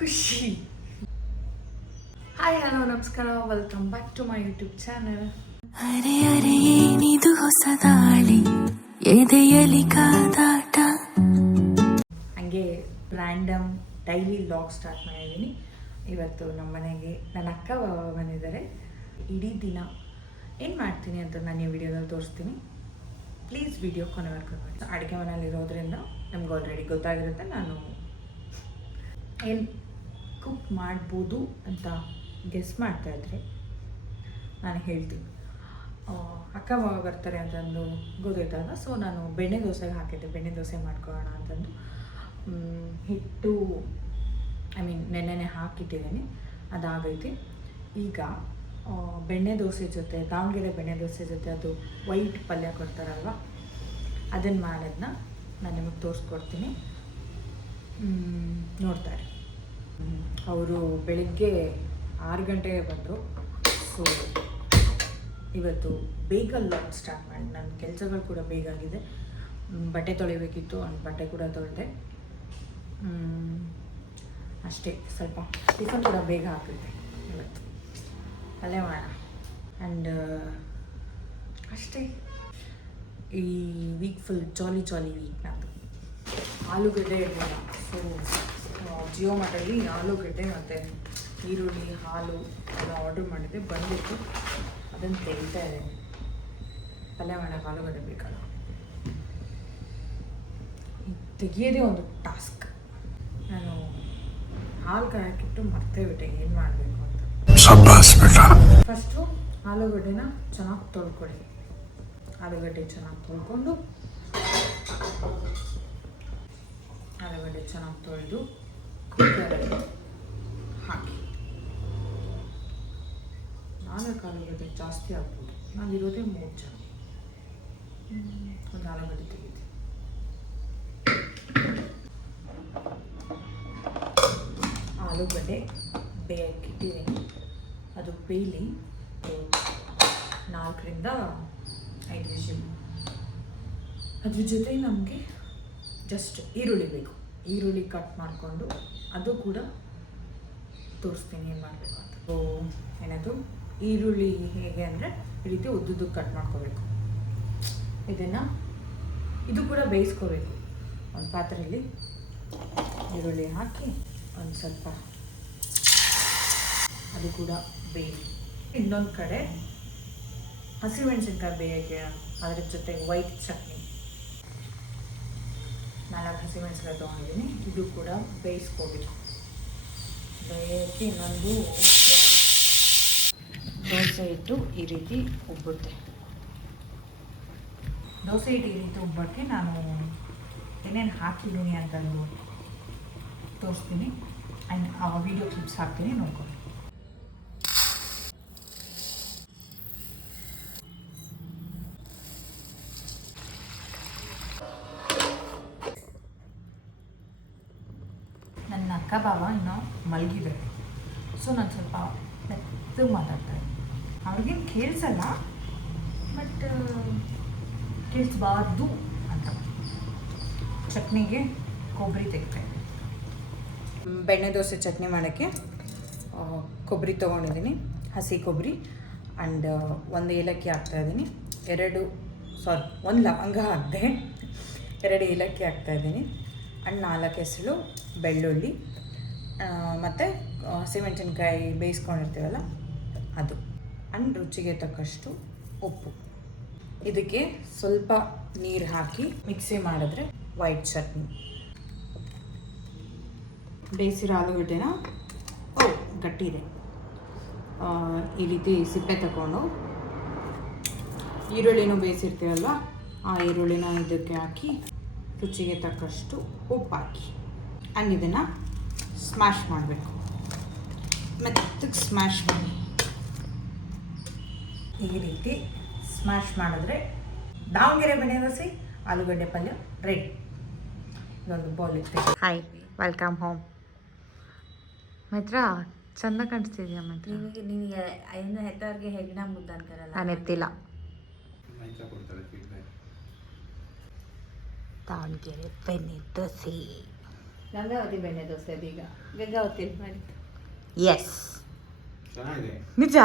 ಖುಷಿ. Hi hello ನಮಸ್ಕಾರ, welcome back to my YouTube channel. ಅರೆ ಅರೆ ಏನಿದು ಹೊಸ ದಾಳಿ, ಎದೆಯಲಿ ಕಾದಾಟ. ಹಂಗೆ ರ್ಯಾಂಡಮ್ ಡೈಲಿ ಲಾಗ್ ಸ್ಟಾರ್ಟ್ ಮಾಡಿದ್ದೀನಿ. ಇವತ್ತು ನಮ್ಮ ಮನೆಗೆ ನನ್ನ ಅಕ್ಕ ಬಂದಿದ್ದಾರೆ. ಇಡೀ ದಿನ ಏನು ಮಾಡ್ತೀನಿ ಅಂತ ನಾನು ಈ ವಿಡಿಯೋದಲ್ಲಿ ತೋರಿಸ್ತೀನಿ. ಪ್ಲೀಸ್ ವಿಡಿಯೋ ಕೊನೆವರೆಗೂ ನೋಡಿ. ಅಡುಗೆ ಮನೆಯಲ್ಲಿರೋದ್ರಿಂದ ನಮ್ಗೆ ಆಲ್ರೆಡಿ ಗೊತ್ತಾಗಿರುತ್ತೆ ನಾನು ಏನು ಕುಕ್ ಮಾಡ್ಬೋದು ಅಂತ ಗೆಸ್ ಮಾಡ್ತಾಯಿದ್ರೆ ನಾನು ಹೇಳ್ತೀನಿ. ಅಕ್ಕ ಮಾವ ಬರ್ತಾರೆ ಅಂತಂದು ಗೊತ್ತಾಯ್ತಲ್ಲ, ಸೊ ನಾನು ಬೆಣ್ಣೆ ದೋಸೆಗೆ ಹಾಕಿದ್ದೆ. ಬೆಣ್ಣೆ ದೋಸೆ ಮಾಡ್ಕೊಳ್ಳೋಣ ಅಂತಂದು ಹಿಟ್ಟು ನೆನ್ನೆನೆ ಹಾಕಿಟ್ಟಿದ್ದೀನಿ, ಅದಾಗೈತಿ. ಈಗ ಬೆಣ್ಣೆ ದೋಸೆ ಜೊತೆ, ದಾವಣಗೆರೆ ಬೆಣ್ಣೆ ದೋಸೆ ಜೊತೆ ಅದು ವೈಟ್ ಪಲ್ಯ ಕೊಡ್ತಾರಲ್ವ, ಅದನ್ನು ಮಾಡೋದನ್ನ ನಾನು ನಿಮಗೆ ತೋರಿಸ್ಕೊಡ್ತೀನಿ. ನೋಡ್ತಾರೆ. ಅವರು ಬೆಳಿಗ್ಗೆ 6 ಗಂಟೆಗೆ ಬಂದರು. ಸೊ ಇವತ್ತು ಬೇಗ ಲಾಗ್ ಸ್ಟಾರ್ಟ್ ಮಾಡಿ, ನನ್ನ ಕೆಲಸಗಳು ಕೂಡ ಬೇಗ ಆಗಿದೆ. ಬಟ್ಟೆ ತೊಳಿಬೇಕಿತ್ತು, ಒಂದು ಬಟ್ಟೆ ಕೂಡ ತೊಳೆದೆ. ಅಷ್ಟೇ, ಸ್ವಲ್ಪ ಟಿಫನ್ ಕೂಡ ಬೇಗ ಹಾಕಿದ್ದೆ ಇವತ್ತು. ಅಲ್ಲೇ ಮಾಡೋಣ. ಆ್ಯಂಡ್ ಅಷ್ಟೇ, ಈ ವೀಕ್ ಫುಲ್ ಜಾಲಿ ವೀಕ್ ನಂದು. ಆಲೂಗಡ್ಡೆ ಇರಲಿಲ್ಲ, ಸೊ ಜಿಯೋ ಮಾರ್ಟಲ್ಲಿ ಆಲೂಗಡ್ಡೆ ಮತ್ತು ಈರುಳ್ಳಿ, ಹಾಲು ಎಲ್ಲ ಆರ್ಡ್ರ್ ಮಾಡಿದ್ದೆ, ಬಂದಿತ್ತು. ಅದನ್ನು ತೆಗಿತಾ ಇದ್ದೇನೆ. ಪಲ್ಯ ಮಾಡೋಕ್ಕೆ ಆಲೂಗಡ್ಡೆ ಬೇಕಲ್ಲ, ತೆಗಿಯೋದೇ ಒಂದು ಟಾಸ್ಕ್. ನಾನು ಹಾಲು ಕಾಯಕ್ಕಿಟ್ಟು ಮರ್ತೇ ಬಿಟ್ಟೆ ಏನು ಮಾಡಬೇಕು ಅಂತ. ಫಸ್ಟು ಆಲೂಗಡ್ಡೆನ ಚೆನ್ನಾಗಿ ತೊಳ್ಕೊಳ್ಳಿ. ಆಲೂಗಡ್ಡೆ ಚೆನ್ನಾಗಿ ತೊಳ್ಕೊಂಡು, ಆಲೂಗಡ್ಡೆ ಚೆನ್ನಾಗಿ ತೊಳೆದು ಕುಕ್ಕರಲ್ಲಿ ಹಾಕಿ. 4 ಆಲೂಗಡ್ಡೆ ಜಾಸ್ತಿ ಆಗ್ಬೋದು, ನಾವಿರೋದೇ 3 ಜನ. ಒಂದು ಆಲೂಗಡ್ಡೆ ತೆಗೆದು ಆಲೂಗಡ್ಡೆ ಬೇಯಕ್ಕಿಟ್ಟಿದ್ದೀನಿ. ಅದು ಬೇಯಲಿ 4ರಿಂದ 5 ವಿಷಲ್. ಅದ್ರ ಜೊತೆ ನಮಗೆ ಜಸ್ಟ್ ಈರುಳ್ಳಿ ಬೇಕು. ಈರುಳ್ಳಿ ಕಟ್ ಮಾಡಿಕೊಂಡು ಅದು ಕೂಡ ತೋರಿಸ್ತೀನಿ ಏನು ಮಾಡಬೇಕು ಅಂತ. ಏನದು ಈರುಳ್ಳಿ ಹೇಗೆ ಅಂದರೆ ಈ ರೀತಿ ಉದ್ದುದ್ದಕ್ಕೆ ಕಟ್ ಮಾಡ್ಕೋಬೇಕು. ಇದು ಕೂಡ ಬೇಯಿಸ್ಕೋಬೇಕು. ಒಂದು ಪಾತ್ರೆಯಲ್ಲಿ ಈರುಳ್ಳಿ ಹಾಕಿ ಒಂದು ಸ್ವಲ್ಪ ಅದು ಕೂಡ ಬೇಯಿ. ಇನ್ನೊಂದು ಕಡೆ ಹಸಿಮೆಣಸಿನ್ಕಾಯಿ ಬೇಯಕ್ಕೆ, ಅದರ ಜೊತೆ ವೈಟ್ ಚಟ್ನಿ, 4 ಹಸಿಮೆಣಸಿನ್ಕಾಯಿ ತೊಗೊಂಡಿದ್ದೀನಿ. ಇದು ಕೂಡ ಬೇಯಿಸ್ಕೋಬೇಕು. ಬೇಯಕ್ಕೆ ಇನ್ನೊಂದು ದೋಸೆ ಇಟ್ಟು ಈ ರೀತಿ ಉಬ್ಬುತ್ತೆ. ದೋಸೆ ಇಟ್ಟು ಈ ರೀತಿ ಉಬ್ಬಕ್ಕೆ ನಾನು ಏನೇನು ಹಾಕಿದ್ದೀನಿ ಅಂತಂದು ತೋರಿಸ್ತೀನಿ. ಆ್ಯಂಡ್ ಆ ವಿಡಿಯೋ ಕ್ಲಿಪ್ಸ್ ಹಾಕ್ತೀನಿ, ನೋಡ್ಕೊಂಡು. ನನ್ನ ಅಕ್ಕ ಬಾವ ಇನ್ನೂ ಮಲಗಿದ್ದಾರೆ. ಸೊ ನಾನು ಸ್ವಲ್ಪ ಮೆತ್ತಗೆ ಮಾತಾಡ್ತಾರೆ. ಅವ್ರಿಗೇನು ಕೇಳಿಸಲ್ಲ, ಬಟ್ ಕೇಳಿಸ್ಬಾರ್ದು ಅಂತ. ಚಟ್ನಿಗೆ ಕೊಬ್ಬರಿ ತೆಗಿತಾ ಇದ್ದೀನಿ. ಬೆಣ್ಣೆ ದೋಸೆ ಚಟ್ನಿ ಮಾಡೋಕ್ಕೆ ಕೊಬ್ಬರಿ ತೊಗೊಂಡಿದ್ದೀನಿ, ಹಸಿ ಕೊಬ್ಬರಿ. ಆ್ಯಂಡ್ 1 ಏಲಕ್ಕಿ ಹಾಕ್ತಾಯಿದ್ದೀನಿ, 1 ಲವಂಗ ಹಾಕಿದೆ, 2 ಏಲಕ್ಕಿ ಹಾಕ್ತಾಯಿದ್ದೀನಿ. ಆ್ಯಂಡ್ 4 ಹೆಸರು ಬೆಳ್ಳುಳ್ಳಿ, ಮತ್ತು ಹಸಿಮೆಣಸಿನ್ಕಾಯಿ ಬೇಯಿಸ್ಕೊಂಡಿರ್ತೀವಲ್ಲ ಅದು. ಆ್ಯಂಡ್ ರುಚಿಗೆ ತಕ್ಕಷ್ಟು ಉಪ್ಪು. ಇದಕ್ಕೆ ಸ್ವಲ್ಪ ನೀರು ಹಾಕಿ ಮಿಕ್ಸಿ ಮಾಡಿದ್ರೆ ವೈಟ್ ಚಟ್ನಿ. ಬೇಯಿಸಿರೋ ಆಲೂಗಡ್ಡೆನ ಗಟ್ಟಿ ಇದೆ, ಈ ರೀತಿ ಸಿಪ್ಪೆ ತಗೊಂಡು, ಈರುಳ್ಳಿನೂ ಬೇಯಿಸಿರ್ತೀವಲ್ವ, ಆ ಈರುಳ್ಳಿನ ಇದಕ್ಕೆ ಹಾಕಿ ರುಚಿಗೆ ತಕ್ಕಷ್ಟು ಉಪ್ಪು ಹಾಕಿ. ಆ್ಯಂಡ್ ಇದನ್ನು ಸ್ಮ್ಯಾಶ್ ಮಾಡಬೇಕು. ಮೆತ್ತಗೆ ಸ್ಮ್ಯಾಶ್ ಮಾಡಿ ಈ ರೀತಿ ಸ್ಮ್ಯಾಶ್ ಮಾಡಿದ್ರೆ ದಾವಣಗೆರೆ ಬೆಣ್ಣೆ ದೋಸೆ ಆಲೂಗಡ್ಡೆ ಪಲ್ಯ ರೆಡಿ. ಇದೊಂದು ಬೌಲ್ ಇತ್ತು. Hi, welcome home. ಮೈತ್ರ ಚೆಂದ ಕಾಣಿಸ್ತಿದ್ಯಾ ಮೈತ್ರ? ನಿನಗೆ ಐದು ಹೆತ್ತವ್ರಿಗೆ ಹೆಗ್ಣ ಮುದ್ದ ಅಂತಾರಲ್ಲ, ನಾನು ಎತ್ತಿಲ್ಲ. ದಾವಣಗೆರೆ ಬೆಣ್ಣೆ ದೋಸೆ ಗಂಗಾವತಿ ಬೆಣ್ಣೆ ದೋಸೆ ಅದೀಗ ಗಂಗಾವತಿ ಮಾಡಿದ್ದು. ಎಸ್ ನಿಜ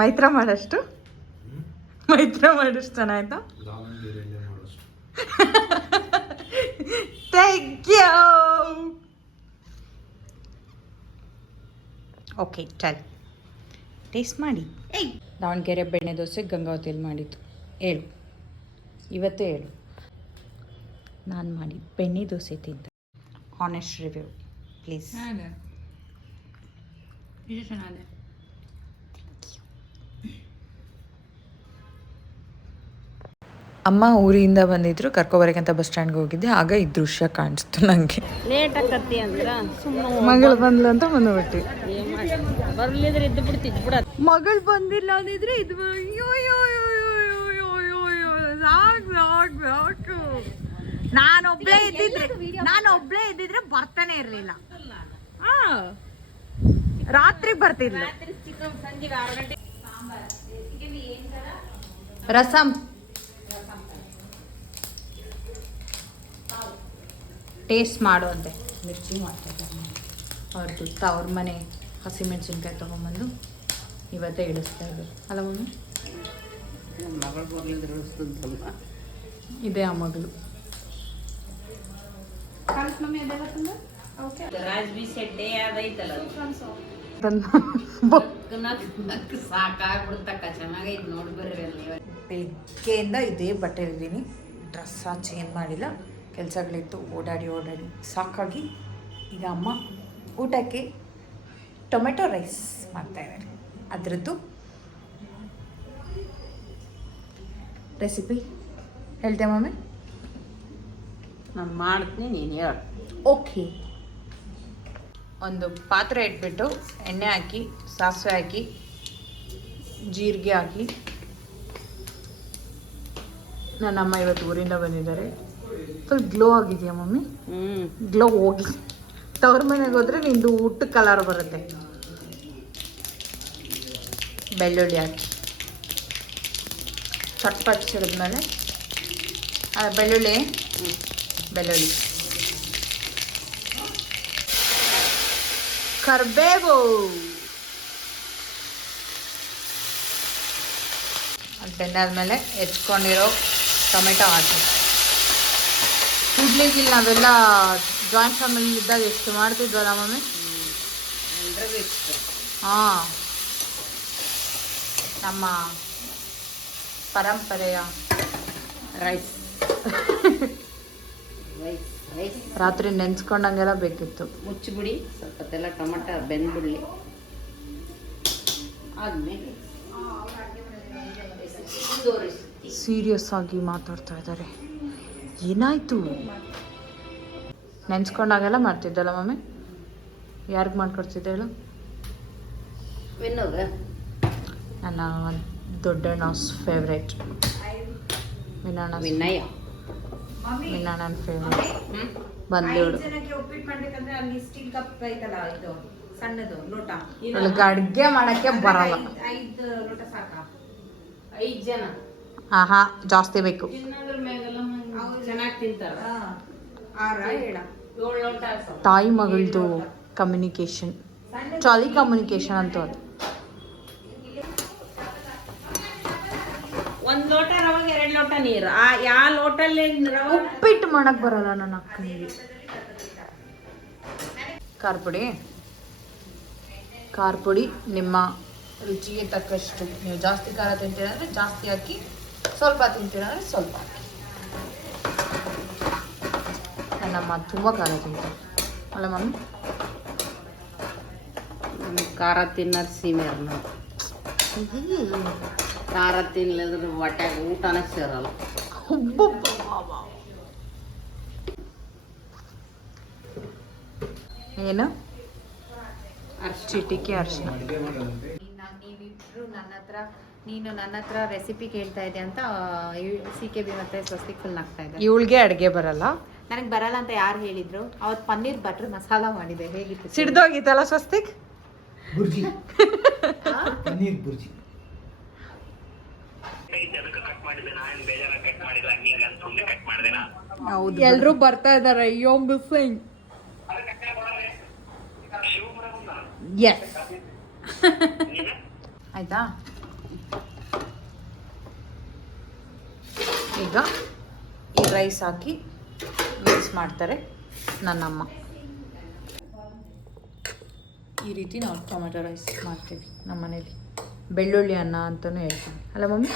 ಮೈತ್ರ ಮಾಡಷ್ಟು ಚೆನ್ನಾಯ್ತಾ? Thank you. ಓಕೆ ಚಲ್ ಟೇಸ್ಟ್ ಮಾಡಿ. ದಾವಣಗೆರೆ ಬೆಣ್ಣೆ ದೋಸೆ ಗಂಗಾವತಿಯಲ್ಲಿ ಮಾಡಿದ್ದು ಹೇಳು, ಇವತ್ತೇ ಹೇಳು. ನಾನು ಮಾಡಿ ಬೆಣ್ಣೆ ದೋಸೆ ತಿಂತ ಆನೆಸ್ಟ್ ರಿವ್ಯೂ ಪ್ಲೀಸ್. ಇದು ಚೆನ್ನಾಗಿದೆ. ಅಮ್ಮ ಊರಿಂದ ಬಂದಿದ್ರು, ಕರ್ಕೊಬರಕ್ಕಂತ ಬಸ್ ಸ್ಟ್ಯಾಂಡ್ಗೆ ಹೋಗಿದ್ದೆ, ಆಗ ಈ ದೃಶ್ಯ ಕಾಣಿಸ್ತು ನನಗೆ. ಲೇಟ್ ಆಕತ್ತಿ ಅಂದ್ರ ಸುಮ್ಮನೆ ಮಗಳು ಬಂದ್ಲು ಅಂತ ಬಂದ್ಬಿಟ್ಟು ಬರ್ಲಿದ್ರೆ ಇದ್ದು ಬಿಡ್ತಿದ್ ಬಿಡ. ಮಗಳು ಬಂದಿಲ್ಲ ಅಂದಿದ್ರೆ ಇದು ಸಾಕು. ನಾನೊಬ್ಳೇ ಇದ್ದಿದ್ರೆ ಬರ್ತಾನೆ ಇರ್ಲಿಲ್ಲ. ರಾತ್ರಿ ಬರ್ತಿದ್ಲು. ರಸಂ ಟೇಸ್ಟ್ ಮಾಡುವಂತೆ ಮಿರ್ಚಿ ಮಾಡ್ತಿದ್ದಾರೆ. ಅವ್ರದ್ದು ಅವ್ರ ಮನೆ ಹಸಿಮೆಣಸಿನ್ಕಾಯಿ ತೊಗೊಂಬಂದು ಇವತ್ತೇ ಇಳಿಸ್ತಾ ಇದ್ರು ಅಲ್ಲ ಮಮ್ಮಿ? ಮಗಳು ಬರ್ಲಿದ್ರೆ ಇಳಿಸ್ತಲ್ವಾ? ಇದೇ ಆ ಮಗಳು. ರಾಜ್ಬಿ ಸೆಡ್ಡೆ ಅದೈತಲ್ಲ ಸಾಕಾಗ್ಬಿಡ್ತಕ್ಕ. ಚೆನ್ನಾಗೈತೆ ನೋಡಿ ಬರ್ರಿ ಅಲ್ಲಿ. ಬೆಳಿಗ್ಗೆಯಿಂದ ಇದೇ ಬಟ್ಟೆ ಇದ್ದೀನಿ, ಡ್ರೆಸ್ಸ ಚೇಂಜ್ ಮಾಡಿಲ್ಲ, ಕೆಲಸಗಳಿತ್ತು, ಓಡಾಡಿ ಸಾಕಾಗಿ ಈಗ ಅಮ್ಮ ಊಟಕ್ಕೆ ಟೊಮೆಟೊ ರೈಸ್ ಮಾಡ್ತಾಯಿದ್ದಾರೆ. ಅದರದ್ದು ರೆಸಿಪಿ ಹೇಳ್ತೆ ಮಮ್ಮಿ? ನಾನು ಮಾಡ್ತೀನಿ, ನೀನು ಹೇಳು. ಓಕೆ, ಒಂದು ಪಾತ್ರೆ ಇಟ್ಬಿಟ್ಟು ಎಣ್ಣೆ ಹಾಕಿ, ಸಾಸಿವೆ ಹಾಕಿ, ಜೀರಿಗೆ ಹಾಕಿ. ನನ್ನಮ್ಮ ಇವತ್ತು ಊರಿಂದ ಬಂದಿದ್ದಾರೆ. ಫುಲ್ ಗ್ಲೋ ಆಗಿದೆಯಾ ಮಮ್ಮಿ? ಗ್ಲೋ ಹೋಗಿ ತವ್ರ ಮನೆಗೆ ಹೋದ್ರೆ ನಿಂದು ಊಟ ಕಲರ್ ಬರುತ್ತೆ. ಬೆಳ್ಳುಳ್ಳಿ ಹಾಕಿ ಚಟ್ಪಟ್ ಸಿಡಿದ್ಮೇಲೆ ಬೆಳ್ಳುಳ್ಳಿ ಕರ್ಬೇವು, ಅದು ಬೆಂದಾದ್ಮೇಲೆ ಹೆಚ್ಕೊಂಡಿರೋ ಟೊಮೆಟೊ ಹಾಕಿ. ಇಡ್ಲಿಗಿಲ್ಲ ನಾವೆಲ್ಲ ಜಾಯಿಂಟ್ ಫ್ಯಾಮಿಲಿ ಇದ್ದಾಗ ಎಷ್ಟು ಮಾಡ್ತಿದ್ವಲ್ಲ ಮಮ್ಮಿ? ಹಾಂ, ನಮ್ಮ ಪರಂಪರೆಯ ರೈಸ್ ರಾತ್ರಿ ನೆನ್ಸ್ಕೊಂಡಂಗೆಲ್ಲ ಬೇಕಿತ್ತು. ಮುಚ್ಚಿಬಿಡಿ, ಸ್ವಲ್ಪ ಹೊತ್ತೆಲ್ಲ ಟೊಮೆಟೊ ಬೆಂದ್ಬಿಡ್ಲಿ. ಆದ್ಮೇಲೆ ಸೀರಿಯಸ್ ಆಗಿ ಮಾತಾಡ್ತಾ ಇದ್ದಾರೆ. ಏನಾಯ್ತು? ನೆನ್ಸ್ಕೊಂಡಾಗೆಲ್ಲ ಮಾಡ್ತಿದ್ದಲ್ಲ ಮಮ್ಮಿ? ಯಾರಿಗೆ ಮಾಡ್ಕೊಡ್ತಿದ್ದೆ ಹೇಳು? ವಿನ್ನೋಗ ನನ್ನ ದೊಡ್ಡಣ್ಣ ಫೇವ್ರೇಟ್. ವಿನಯ ನನ್ನ ಫೇವ್ರೇಟ್ ಬಂದೋಳು. ಉಪ್ಪಿಟ್ಟು ಮಾಡ್ಬೇಕಂದ್ರೆ ಅಲ್ಲಿ ಸ್ಟೀಲ್ ಕಪ್ ಐತಲ್ಲ, ಇದು ಸಣ್ಣದು ಲೋಟ. ಅವಳಿಗೆ ಅಡುಗೆ ಮಾಡೋಕ್ಕೆ ಬರಲ್ಲ. 5 ಲೋಟ ಸಾಕಾ? 5 ಜನ? ಆಹಾ, ಜಾಸ್ತಿ ಬೇಕು. ತಿನ್ನೋದ್ರ ಮ್ಯಾಗೆಲ್ಲ ಚೆನ್ನಾಗಿ ತಿಂತಾರ. 6 7 ಲೋಟ. ತಾಯಿ ಮಗಳದು ಕಮ್ಯುನಿಕೇಶನ್, ಚಾಲಿ ಕಮ್ಯುನಿಕೇಶನ್ ಅಂತ ಅದು. 1 ಲೋಟ ರವಾಗ 2 ಲೋಟ ನೀರು. ಯಾವ ಲೋಟಲ್ಲಿ ಉಪ್ಪಿಟ್ಟು ಮಾಡಕ್ ಬರಲ್ಲ ನನ್ನ ಅಕ್ಕನಿಗೆ. ಖಾರ ಪುಡಿ ನಿಮ್ಮ ರುಚಿಗೆ ತಕ್ಕಷ್ಟು. ನೀವು ಜಾಸ್ತಿ ಖಾರ ತಿಂತೀರ ಅಂದರೆ ಜಾಸ್ತಿ ಹಾಕಿ, ಸ್ವಲ್ಪ ತಿಂತೀರ ಅಂದರೆ ಸ್ವಲ್ಪ ಹಾಕಿ. ನನ್ನಮ್ಮ ತುಂಬ ಖಾರ ತಿಂತಾರೆ ಅಲ್ಲ ಮಮ್ಮಿ? ಖಾರ ತಿನ್ನೋದು ಸೀಮೆರ್ ನಾವು. ಖಾರ ತಿನ್ಲಿದ್ರೆ ಹೊಟ್ಟೆಗೆ ಊಟನ ಸೇರಲ್ಲ. ಏನು ಚಿಟಿಕೆ ಅರ್ಶಿನ. ನೀನು ನನ್ನ ಹತ್ರ ರೆಸಿಪಿ ಕೇಳ್ತಾ ಇದೆ ಅಂತ CKB ಮತ್ತೆ ಸ್ವಸ್ತಿಕ್ ಫುಲ್ ಆಗ್ತಾ ಇದೆ. ಇವಳಿಗೆ ಅಡುಗೆ ಬರಲ್ಲ, ನನಗೆ ಬರಲ್ಲ ಅಂತ ಯಾರು ಹೇಳಿದ್ರು? ಅವತ್ತು ಪನ್ನೀರ್ ಬಟರ್ ಮಸಾಲ ಮಾಡಿದೆ, ಹೇಗಿತ್ತು? ಸಿಡ್ದೋಗಿತ್ತಲ್ಲ ಸ್ವಸ್ತಿಕ್? ಬುರ್ಜಿ ಪನ್ನೀರ್ ಬುರ್ಜಿ. ಕಟ್ ಮಾಡಿದೆ, ನಾನು ಬೇಜಾರ ಕಟ್ ಮಾಡಿಲ್ಲ, ಹಿಂಗ ಅಂತ ಕಟ್ ಮಾಡಿದೆ. ಹೌದು ಎಲ್ರೂ ಬರ್ತಾ ಇದಾರೆ ಅಯ್ಯೋ ಮಿಸ್ಸಿಂಗ್ ಎಸ್ ಆಯ್ತಾ. ಈಗ ಈ ರೈಸ್ ಹಾಕಿ ಮಿಕ್ಸ್ ಮಾಡ್ತಾರೆ ನನ್ನಮ್ಮ. ಈ ರೀತಿ ನಾವು ಟೊಮೆಟೊ ರೈಸ್ ಮಾಡ್ತೀವಿ ನಮ್ಮ ಮನೇಲಿ. ಬೆಳ್ಳುಳ್ಳಿ ಅನ್ನ ಅಂತಲೂ ಹೇಳ್ತೀವಿ ಅಲ್ಲ ಮಮ್ಮಿ.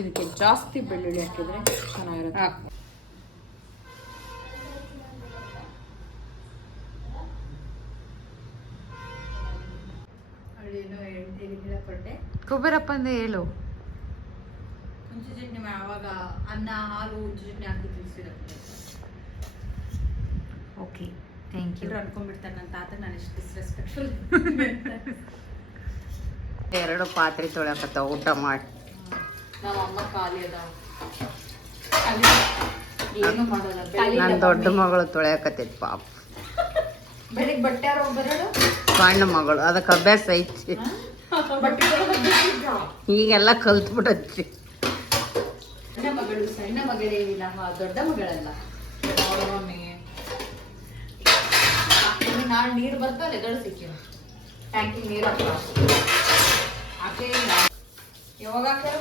ಇದಕ್ಕೆ ಜಾಸ್ತಿ ಬೆಳ್ಳುಳ್ಳಿ ಹಾಕಿದ್ರೆ ಚೆನ್ನಾಗಿರುತ್ತೆ. ಕುಬೇರಪ್ಪ ಅಂದ್ರೆ ಹೇಳು. ಹುಂಚಿ ಚಟ್ನಿ ಅವಾಗ ಅನ್ನ ಹಾಲು ಹುಂಚಿ ಚಟ್ನಿ ಹಾಕಿ ತಿಳಿಸಿರುತ್ತೆ. Okay thank you. ಅನ್ಕೊಂಡ್ಬಿಡ್ತಾರೆ ನನ್ನ ತಾತ ನಾನು ಎಷ್ಟು ಡಿಸ್ರೆಸ್ಪೆಕ್ಟ್ಫುಲ್. 2 ಪಾತ್ರೆ ತೊಳ್ಯಾಕತ್ತಾವ ಊಟ ಮಾಡಿ. ನಮ್ಮ ಅಮ್ಮ ಖಾಲಿ ಅದಾವ, ಏನು ಮಾಡಲ್ಲ. ನನ್ನ ದೊಡ್ಡ ಮಗಳು ತೊಳ್ಯಾಕತ್ತೈತಿ ಪಾಪ. ಬೆಳಿಗ್ಗೆ ಬಟ್ಟೆ ಯಾರು ಬರೋದು, ಸಣ್ಣ ಮಗಳು ಅದಕ್ಕೆ ಅಭ್ಯಾಸ ಐತಿ. ಈಗೆಲ್ಲ ಕಲ್ತ್ಬಿಟ್ಟೈತಿ. ಸಣ್ಣ ಮಗಳೇನಿಲ್ಲ, ದೊಡ್ಡ ಮಗಳಲ್ಲ. ನಾಳೆ ನೀರು ಬರ್ತಾವೆ ಎದಳು ಸಿಕ್ಕಿ ಟ್ಯಾಂಕಿಗೆ ನೀರು ಹಾಕಿ ಯಾವಾಗ ಹಾಕ್ಯಾರ